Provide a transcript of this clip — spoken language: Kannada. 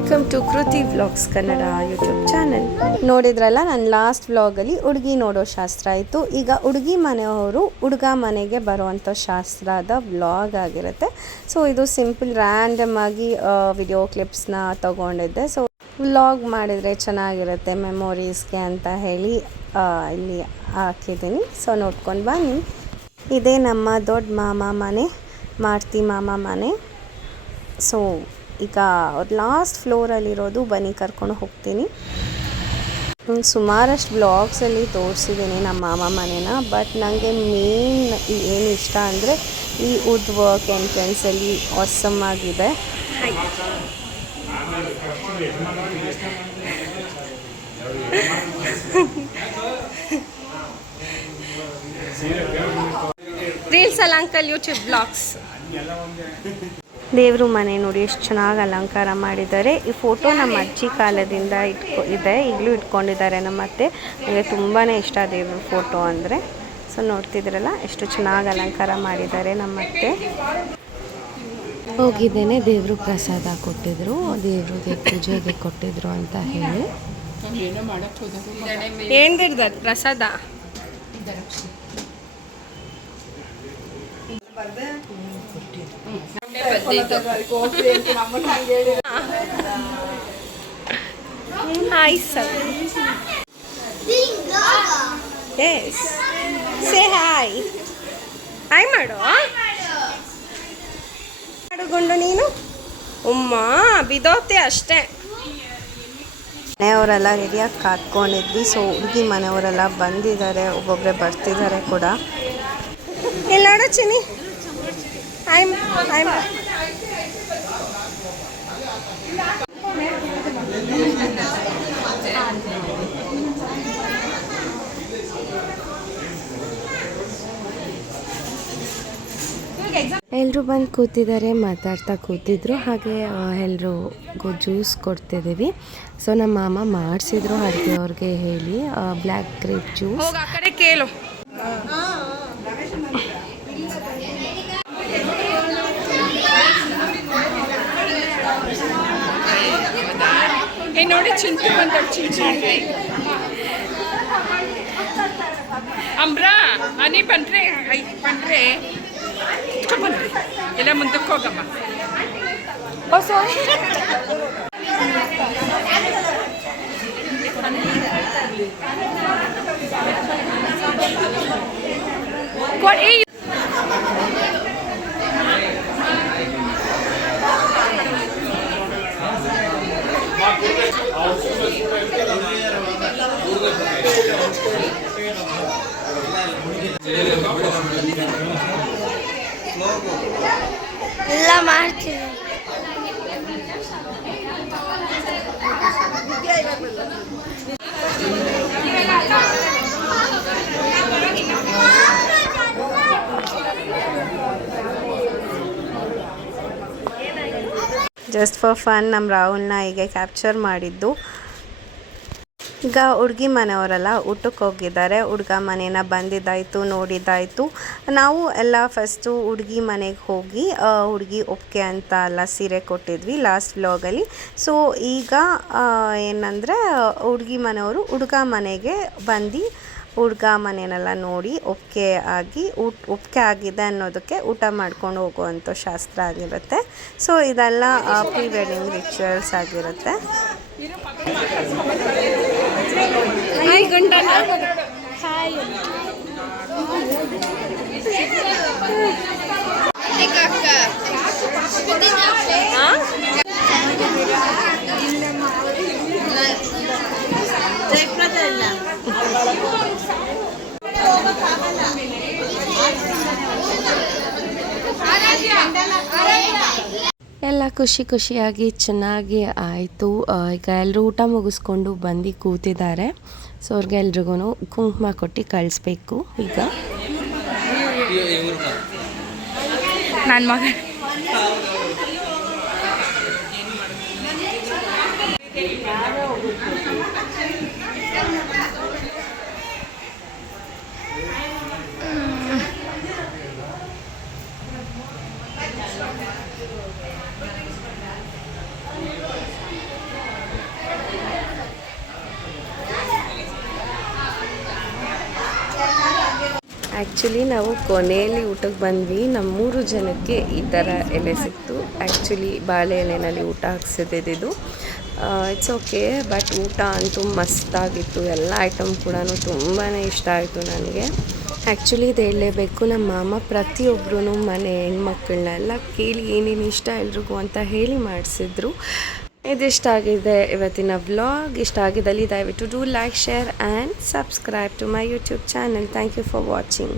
ವೆಲ್ಕಮ್ ಟು ಕೃತಿ ವ್ಲಾಗ್ಸ್ ಕನ್ನಡ ಯೂಟ್ಯೂಬ್ ಚಾನಲ್. ನೋಡಿದ್ರಲ್ಲ, ನನ್ನ ಲಾಸ್ಟ್ ವ್ಲಾಗಲ್ಲಿ ಹುಡುಗಿ ನೋಡೋ ಶಾಸ್ತ್ರ ಆಯಿತು. ಈಗ ಹುಡುಗಿ ಮನೆಯವರು ಹುಡುಗ ಮನೆಗೆ ಬರುವಂಥ ಶಾಸ್ತ್ರದ ವ್ಲಾಗ್ ಆಗಿರುತ್ತೆ. ಸೊ ಇದು ಸಿಂಪಲ್ ರ್ಯಾಂಡಮ್ ಆಗಿ ವಿಡಿಯೋ ಕ್ಲಿಪ್ಸ್ನ ತಗೊಂಡಿದ್ದೆ. ಸೊ ವ್ಲಾಗ್ ಮಾಡಿದರೆ ಚೆನ್ನಾಗಿರುತ್ತೆ ಮೆಮೊರೀಸ್ಗೆ ಅಂತ ಹೇಳಿ ಇಲ್ಲಿ ಹಾಕಿದ್ದೀನಿ. ಸೊ ನೋಡ್ಕೊಂಡು ಬನ್ನಿ. ಇದೇ ನಮ್ಮ ದೊಡ್ಡ ಮಾಮ ಮನೆ, ಮಾರುತಿ ಮಾಮ ಮನೆ. ಸೊ ಈಗ ಅವ್ರು ಲಾಸ್ಟ್ ಫ್ಲೋರಲ್ಲಿರೋದು, ಬನ್ನಿ ಕರ್ಕೊಂಡು ಹೋಗ್ತೀನಿ. ಸುಮಾರಷ್ಟು ಬ್ಲಾಗ್ಸಲ್ಲಿ ತೋರಿಸಿದ್ದೀನಿ ನಮ್ಮ ಮಾಮ ಮನೇನ. ಬಟ್ ನನಗೆ ಮೇನ್ ಏನು ಇಷ್ಟ ಅಂದರೆ ಈ ವುಡ್ ವರ್ಕ್ ಎಂಟ್ರೆನ್ಸಲ್ಲಿ ಆಸಮ್ ಆಗಿದೆ. ರೀಲ್ಸ್ ಅಲ್ಲ ಅಂಕಲ್, ಯೂಟ್ಯೂಬ್ ಬ್ಲಾಗ್ಸ್. ದೇವ್ರ ಮನೆ ನೋಡಿ ಎಷ್ಟು ಚೆನ್ನಾಗಿ ಅಲಂಕಾರ ಮಾಡಿದ್ದಾರೆ. ಈ ಫೋಟೋ ನಮ್ಮ ಅಜ್ಜಿ ಕಾಲದಿಂದ ಇದೆ, ಈಗಲೂ ಇಟ್ಕೊಂಡಿದ್ದಾರೆ ನಮ್ಮ ಅತ್ತೆ. ನನಗೆ ತುಂಬಾ ಇಷ್ಟ ದೇವ್ರ ಫೋಟೋ ಅಂದರೆ. ಸೊ ನೋಡ್ತಿದ್ರಲ್ಲ ಎಷ್ಟು ಚೆನ್ನಾಗಿ ಅಲಂಕಾರ ಮಾಡಿದ್ದಾರೆ ನಮ್ಮ ಅತ್ತೆ. ಹೋಗಿದ್ದೇನೆ, ದೇವರು ಪ್ರಸಾದ ಕೊಟ್ಟಿದ್ರು, ದೇವ್ರಿಗೆ ಪೂಜೆಗೆ ಕೊಟ್ಟಿದ್ರು ಅಂತ ಹೇಳಿ. ಏನ್ದಿರ್ದ ಪ್ರಸಾದ? Hi sir. Yes. Say hi. Hi ಮಾಡು. ಮಾಡಿಕೊಂಡು ನೀನು ಉಮ್ಮ ಬಿದೋತೆ ಅಷ್ಟೇ. ಮನೆಯವರೆಲ್ಲ ರೆಡಿಯಾಗಿ ಕಾತ್ಕೊಂಡಿದ್ವಿ. ಸೊ ಹುಡುಗಿ ಮನೆಯವರೆಲ್ಲ ಬಂದಿದ್ದಾರೆ, ಒಬ್ಬೊಬ್ಬರೇ ಬರ್ತಿದ್ದಾರೆ ಕೂಡ. ಇಲ್ಲಿ ನೋಡು ಚಿನಿ. ಎಲ್ಲರೂ ಬಂದು ಕೂತಿದ್ದಾರೆ, ಮಾತಾಡ್ತಾ ಕೂತಿದ್ರು. ಹಾಗೆ ಎಲ್ರಿಗೂ ಜ್ಯೂಸ್ ಕೊಡ್ತಿದ್ದೀವಿ. ಸೊ ನಮ್ಮ ಮಾಮ ಮಾಡಿಸಿದ್ರು ಅಡುಗೆ ಅವ್ರಿಗೆ ಹೇಳಿ, ಬ್ಲ್ಯಾಕ್ ಗ್ರೇಪ್ ಜ್ಯೂಸ್. ಆ ಕಡೆ ಕೇಳು. ನೋಡಿ ಚಿಂತೆ ಬಂದ ಚಿಂಚೆ ಅಂಬ್ರಾ ಅನಿ ಬನ್ರಿ ಬನ್ರಿ ಬನ್ರಿ ಎಲ್ಲ ಮುಂದಕ್ಕೆ ಹೋಗಮ್ಮ. ಓ ಸಾರಿ. ಕೊಡಿ. ಎಲ್ಲ ಮಾಡ್ತೀನಿ. ಜಸ್ಟ್ ಫಾರ್ ಫನ್ ನಮ್ಮ ರಾಹುಲ್ನ ಹೀಗೆ ಕ್ಯಾಪ್ಚರ್ ಮಾಡಿದ್ದು. ಈಗ ಹುಡುಗಿ ಮನೆಯವರೆಲ್ಲ ಊಟಕ್ಕೆ ಹೋಗಿದ್ದಾರೆ. ಹುಡುಗ ಮನೇನ ಬಂದಿದ್ದಾಯಿತು, ನೋಡಿದ್ದಾಯಿತು. ನಾವು ಎಲ್ಲ ಫಸ್ಟು ಹುಡುಗಿ ಮನೆಗೆ ಹೋಗಿ ಹುಡುಗಿ ಒಪ್ಪಿಗೆ ಅಂತ ಎಲ್ಲ ಸೀರೆ ಕೊಟ್ಟಿದ್ವಿ ಲಾಸ್ಟ್ ವ್ಲಾಗಲ್ಲಿ. ಸೊ ಈಗ ಏನಂದರೆ ಹುಡುಗಿ ಮನೆಯವರು ಹುಡುಗ ಮನೆಗೆ ಬಂದು ಹುಡುಗ ಮನೆಯನ್ನೆಲ್ಲ ನೋಡಿ ಒಪ್ಪಿಗೆ ಆಗಿದೆ ಅನ್ನೋದಕ್ಕೆ ಊಟ ಮಾಡ್ಕೊಂಡು ಹೋಗುವಂಥ ಶಾಸ್ತ್ರ ಆಗಿರುತ್ತೆ. ಸೊ ಇದೆಲ್ಲ ಪ್ರೀ ವೆಡ್ಡಿಂಗ್ ರಿಚುವಲ್ಸ್ ಆಗಿರುತ್ತೆ. ಹಾಯ್ ಗಂಡನ. ಹಾಯ್. ಎಲ್ಲ ಖುಷಿಯಾಗಿ ಚೆನ್ನಾಗಿ ಆಯಿತು. ಈಗ ಎಲ್ಲರೂ ಊಟ ಮುಗಿಸ್ಕೊಂಡು ಬಂದು ಕೂತಿದ್ದಾರೆ. ಸೊ ಅವ್ರಿಗೆ ಎಲ್ರಿಗೂ ಕುಂಕುಮ ಕೊಟ್ಟು ಕಳಿಸ್ಬೇಕು. ಈಗ ನನ್ನ ಮಗ ಆ್ಯಕ್ಚುಲಿ ನಾವು ಕೊನೆಯಲ್ಲಿ ಊಟಕ್ಕೆ ಬಂದ್ವಿ. ನಮ್ಮ 3 ಜನಕ್ಕೆ ಈ ಥರ ಎಲೆ ಸಿಕ್ತು. ಆ್ಯಕ್ಚುಲಿ ಬಾಳೆ ಎಲೆನಲ್ಲಿ ಊಟ ಹಾಕ್ಸಿದ್ದು. ಇಟ್ಸ್ ಓಕೆ, ಬಟ್ ಊಟ ಅಂತೂ ಮಸ್ತಾಗಿತ್ತು. ಎಲ್ಲ ಐಟಮ್ ಕೂಡ ತುಂಬಾ ಇಷ್ಟ ಆಯಿತು ನನಗೆ. ಆ್ಯಕ್ಚುಲಿ ಇದು ಹೇಳಲೇಬೇಕು, ನಮ್ಮ ಮಾಮ ಪ್ರತಿಯೊಬ್ಬರೂ ಮನೆ ಹೆಣ್ಮಕ್ಳನ್ನೆಲ್ಲ ಕೇಳಿ ಏನೇನು ಇಷ್ಟ ಎಲ್ರಿಗೂ ಅಂತ ಹೇಳಿ ಮಾಡಿಸಿದ್ರು. ಇದಿಷ್ಟ ಆಗಿದೆ ಇವತ್ತಿನ ವ್ಲಾಗ್. ಇಷ್ಟ ಆಗಿದ್ದಲ್ಲಿ ದಯವಿಟ್ಟು do like, share and subscribe to my YouTube channel. Thank you for watching.